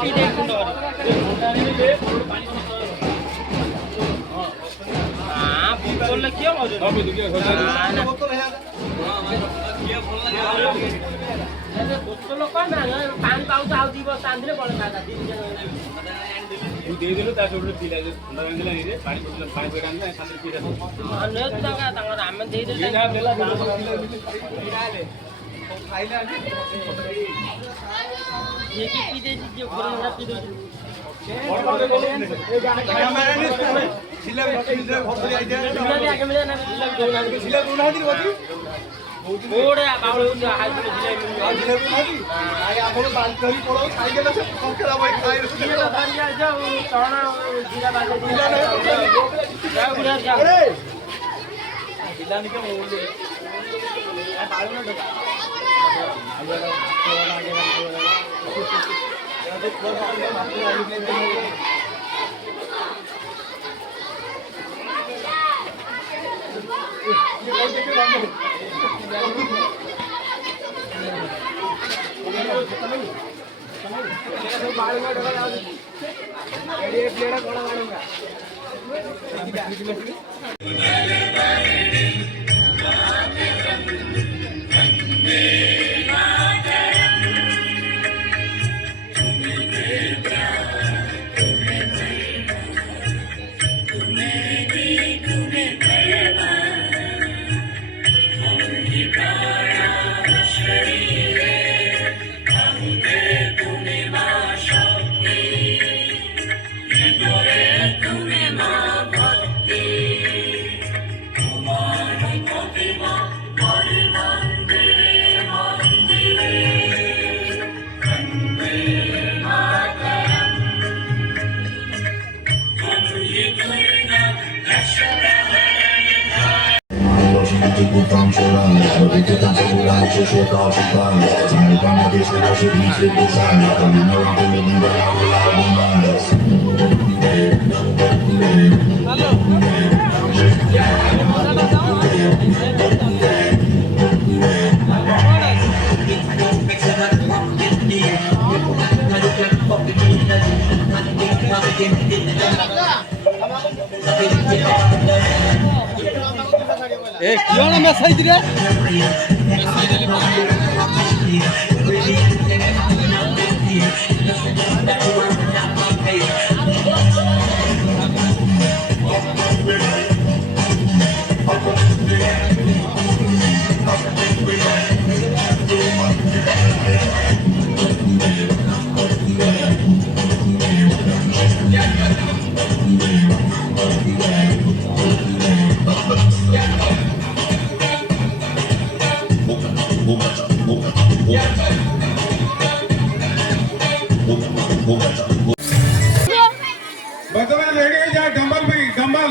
P दे हां बोतल क्यों हो बोतल कौन पानी पाउच आउ जीव चांदरे पड़े माता दिन तू दे देलो ता छोड़ पीला ठंडा रंगला रे पानी बोतल पानी पे कांदा चांदरे पीला अनेक जगह तांगर हम दे दे ना देला ले खाइला ये की पी दे जो घोरना पी दे सिला भरतरी आइदे सिला आगे मिले ना सिला दोना दी बची ओडे बावळ हाय तो सिला नाही आय आपण बाल करी पडो खाई गेला से कंकरा भाई खाई रे धरिया जाऊ चणा जीरा बाजे दिला नाही जाऊ गुडा जाऊ अरे दिला नि के मोले बाळू न ढका不放弃了，我对这场胜负来只说到这段，在半个地球都是一直不散，可能能让对面赢得了不老我们。ए कियोना मेसेज रे बदल रेडी जा डंबल भी डंबल